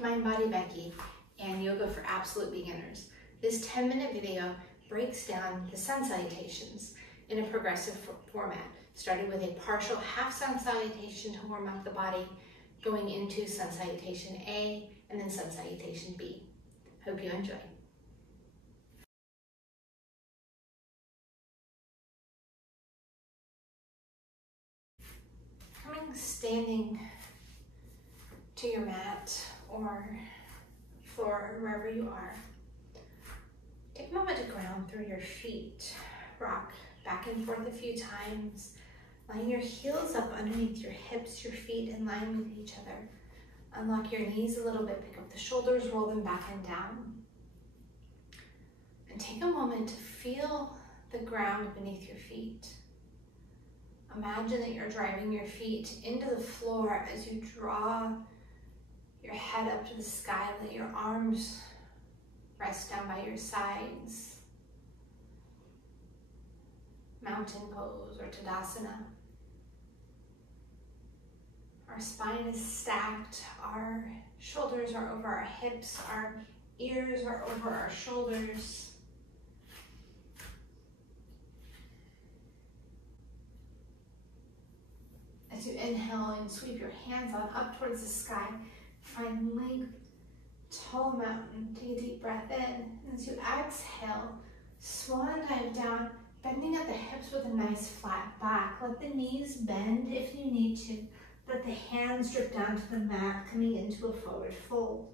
to Mind Body Becky and Yoga for Absolute Beginners. This 10-minute video breaks down the Sun Salutations in a progressive format, starting with a partial half Sun Salutation to warm up the body, going into Sun Salutation A and then Sun Salutation B. Hope you enjoy. Standing to your mat or floor, or wherever you are. Take a moment to ground through your feet. Rock back and forth a few times. Line your heels up underneath your hips, your feet in line with each other. Unlock your knees a little bit, pick up the shoulders, roll them back and down. And take a moment to feel the ground beneath your feet. Imagine that you're driving your feet into the floor as you draw your head up to the sky. Let your arms rest down by your sides. Mountain pose or Tadasana. Our spine is stacked. Our shoulders are over our hips. Our ears are over our shoulders. As you inhale and sweep your hands on up towards the sky, find length, tall mountain. Take a deep breath in. And as you exhale, swan dive down, bending at the hips with a nice flat back. Let the knees bend if you need to. Let the hands drip down to the mat, coming into a forward fold.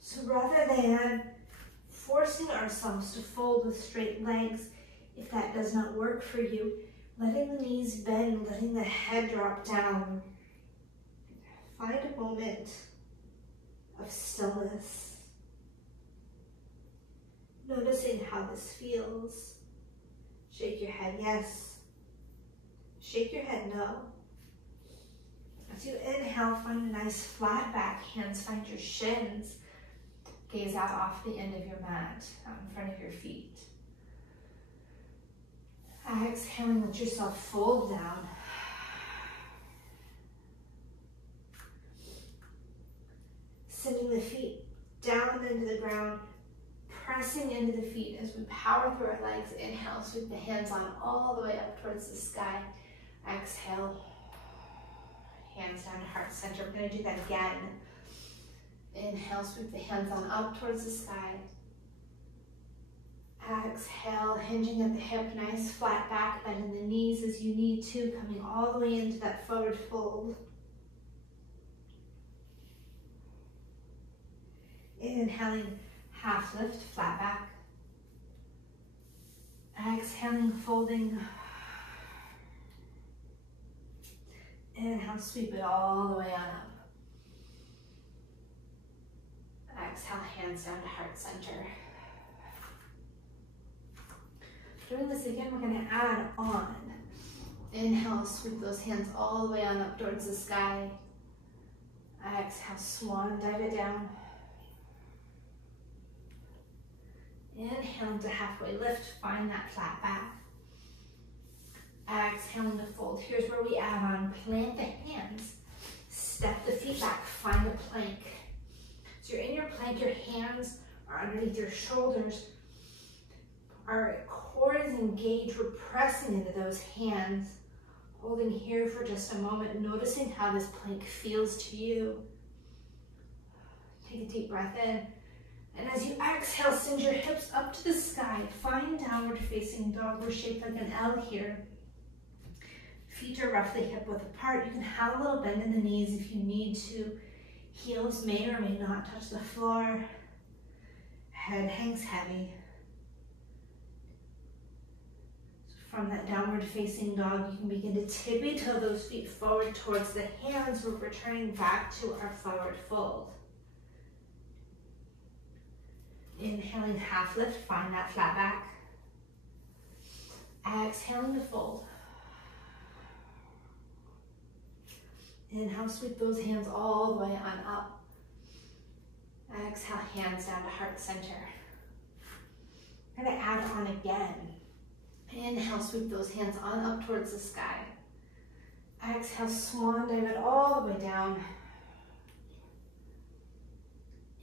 So rather than forcing ourselves to fold with straight legs, if that does not work for you, letting the knees bend, letting the head drop down. Find a moment of stillness. Noticing how this feels. Shake your head yes. Shake your head no. As you inhale, find a nice flat back. Hands find your shins. Gaze out off the end of your mat, out in front of your feet. Exhaling, let yourself fold down. Sending the feet down into the ground, pressing into the feet as we power through our legs. Inhale, sweep the hands on all the way up towards the sky. Exhale, hands down to heart center. We're going to do that again. Inhale, sweep the hands on up towards the sky. Exhale, hinging at the hip, nice flat back, bend in the knees as you need to, coming all the way into that forward fold. Inhaling, half lift, flat back. Exhaling, folding. Inhale, sweep it all the way on up. Exhale, hands down to heart center. Doing this again, we're going to add on. Inhale, sweep those hands all the way on up towards the sky. Exhale, swan, dive it down. Inhaling to halfway lift, find that flat back. Exhaling to fold. Here's where we add on. Plant the hands. Step the feet back, find a plank. So you're in your plank, your hands are underneath your shoulders. Our core is engaged, we're pressing into those hands, holding here for just a moment, noticing how this plank feels to you. Take a deep breath in, and as you exhale, send your hips up to the sky. Find downward facing dog. We're shaped like an L here. Feet are roughly hip width apart. You can have a little bend in the knees if you need to. Heels may or may not touch the floor. Head hangs heavy. From that downward facing dog, you can begin to tippy toe those feet forward towards the hands. We're returning back to our forward fold. Inhaling, half lift, find that flat back. Exhaling to fold. Inhale, sweep those hands all the way on up. Exhale, hands down to heart center. We're going to add on again. Inhale, sweep those hands on up towards the sky. Exhale, swan dive it all the way down.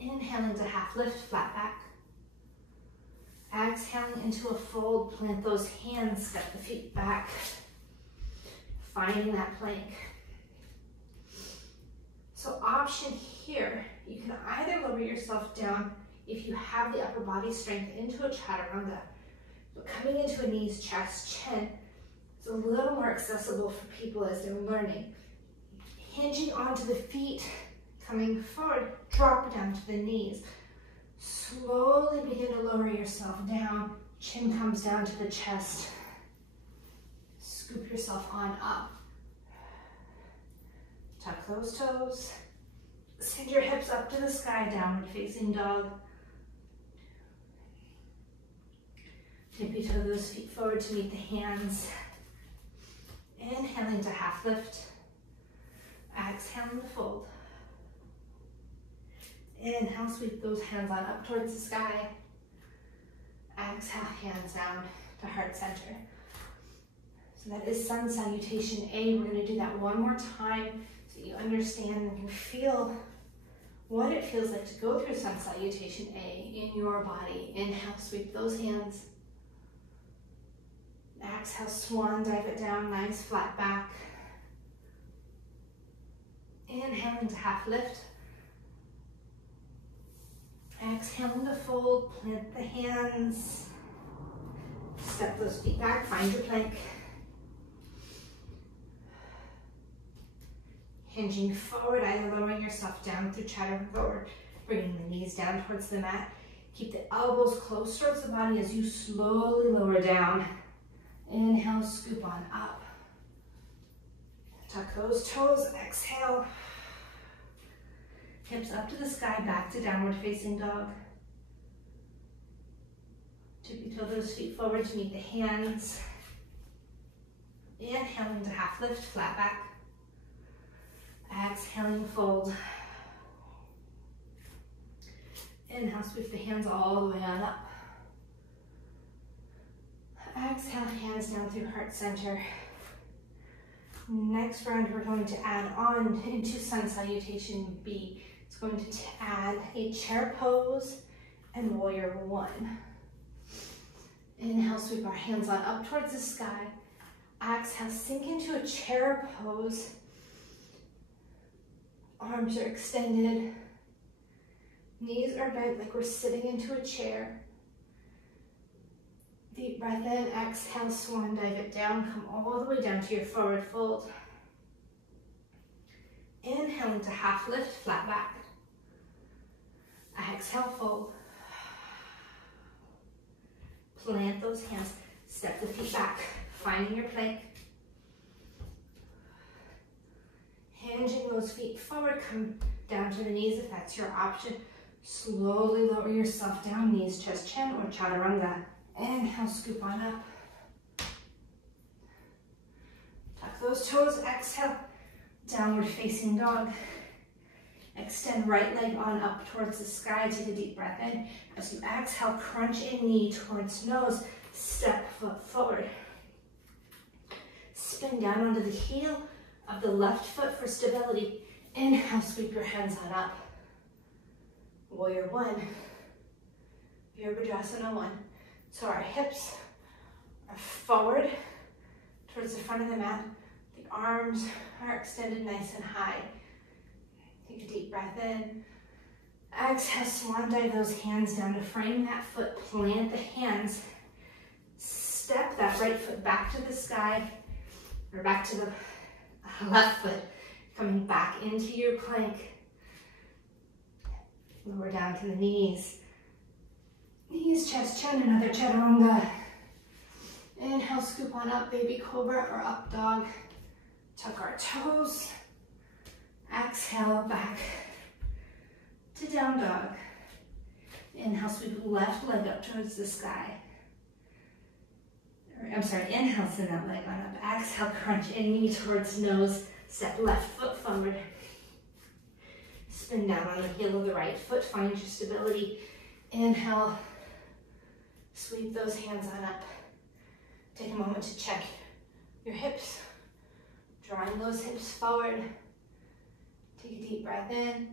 Inhaling to half lift, flat back. Exhaling into a fold, plant those hands, step the feet back. Finding that plank. So option here, you can either lower yourself down if you have the upper body strength into a chaturanga. But coming into a knees, chest, chin, it's a little more accessible for people as they're learning. Hinging onto the feet, coming forward, drop down to the knees. Slowly begin to lower yourself down. Chin comes down to the chest. Scoop yourself on up. Tuck those toes. Send your hips up to the sky, downward facing dog. Tippy toe those feet forward to meet the hands. Inhaling to half lift. Exhaling to fold. Inhale, sweep those hands on up towards the sky. Exhale, hands down to heart center. So that is Sun Salutation A. We're going to do that one more time so you understand and can feel what it feels like to go through Sun Salutation A in your body. Inhale, sweep those hands. Exhale, swan, dive it down, nice flat back. Inhaling to half lift. Exhaling to fold, plant the hands. Step those feet back, find your plank. Hinging forward, either lowering yourself down through chaturanga or bringing the knees down towards the mat. Keep the elbows close towards the body as you slowly lower down. Inhale, scoop on up. Tuck those toes, exhale. Hips up to the sky, back to downward facing dog. Tippy toe those feet forward to meet the hands. Inhaling to half lift, flat back. Exhaling, fold. Inhale, sweep the hands all the way on up. Exhale, hands down through heart center. Next round, we're going to add on into Sun Salutation B. It's going to add a chair pose and warrior one. Inhale, sweep our hands on up towards the sky. Exhale, sink into a chair pose. Arms are extended. Knees are bent like we're sitting into a chair. Deep breath in, exhale, swan dive it down. Come all the way down to your forward fold. Inhaling to half lift, flat back. Exhale, fold. Plant those hands, step the feet back, finding your plank. Hinging those feet forward, come down to the knees if that's your option. Slowly lower yourself down, knees, chest, chin, or chaturanga. Inhale, scoop on up. Tuck those toes, exhale, downward facing dog. Extend right leg on up towards the sky, take a deep breath in. As you exhale, crunch in knee towards nose, step foot forward. Spin down onto the heel of the left foot for stability. Inhale, sweep your hands on up. Warrior one. Virabhadrasana one. So our hips are forward towards the front of the mat. The arms are extended nice and high. Take a deep breath in. Exhale, swan dive those hands down to frame that foot. Plant the hands. Step that right foot back to the sky, or back to the left foot. Coming back into your plank. Lower down to the knees. Knees, chest, chin, another chaturanga. Inhale, scoop on up, baby cobra or up dog. Tuck our toes. Exhale, back to down dog. Inhale, sweep left leg up towards the sky. I'm sorry, inhale, send that leg on up. Exhale, crunch in, knee towards nose. Step left foot forward. Spin down on the heel of the right foot, find your stability. Inhale, sweep those hands on up. Take a moment to check your hips. Drawing those hips forward. Take a deep breath in.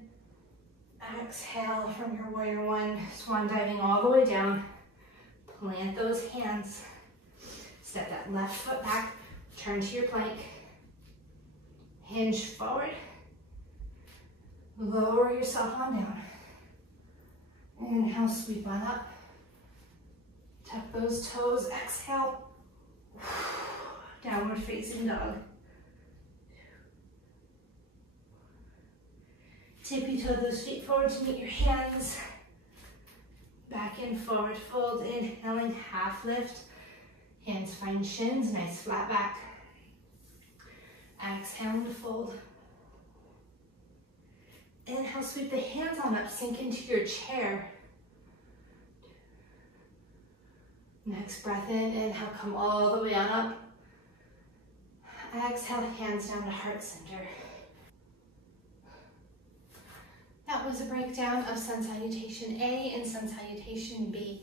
Exhale from your warrior one, swan diving all the way down. Plant those hands. Step that left foot back, turn to your plank. Hinge forward. Lower yourself on down. Inhale, sweep on up. Tuck those toes, exhale. Downward facing dog. Tippy toe those feet forward to meet your hands. Back and forward fold, inhaling, half lift. Hands find shins, nice flat back. Exhaling to fold. Inhale, sweep the hands on up, sink into your chair. Next breath in, inhale, come all the way on up. Exhale, hands down to heart center. That was a breakdown of Sun Salutation A and Sun Salutation B.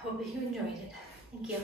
Hope you enjoyed it. Thank you.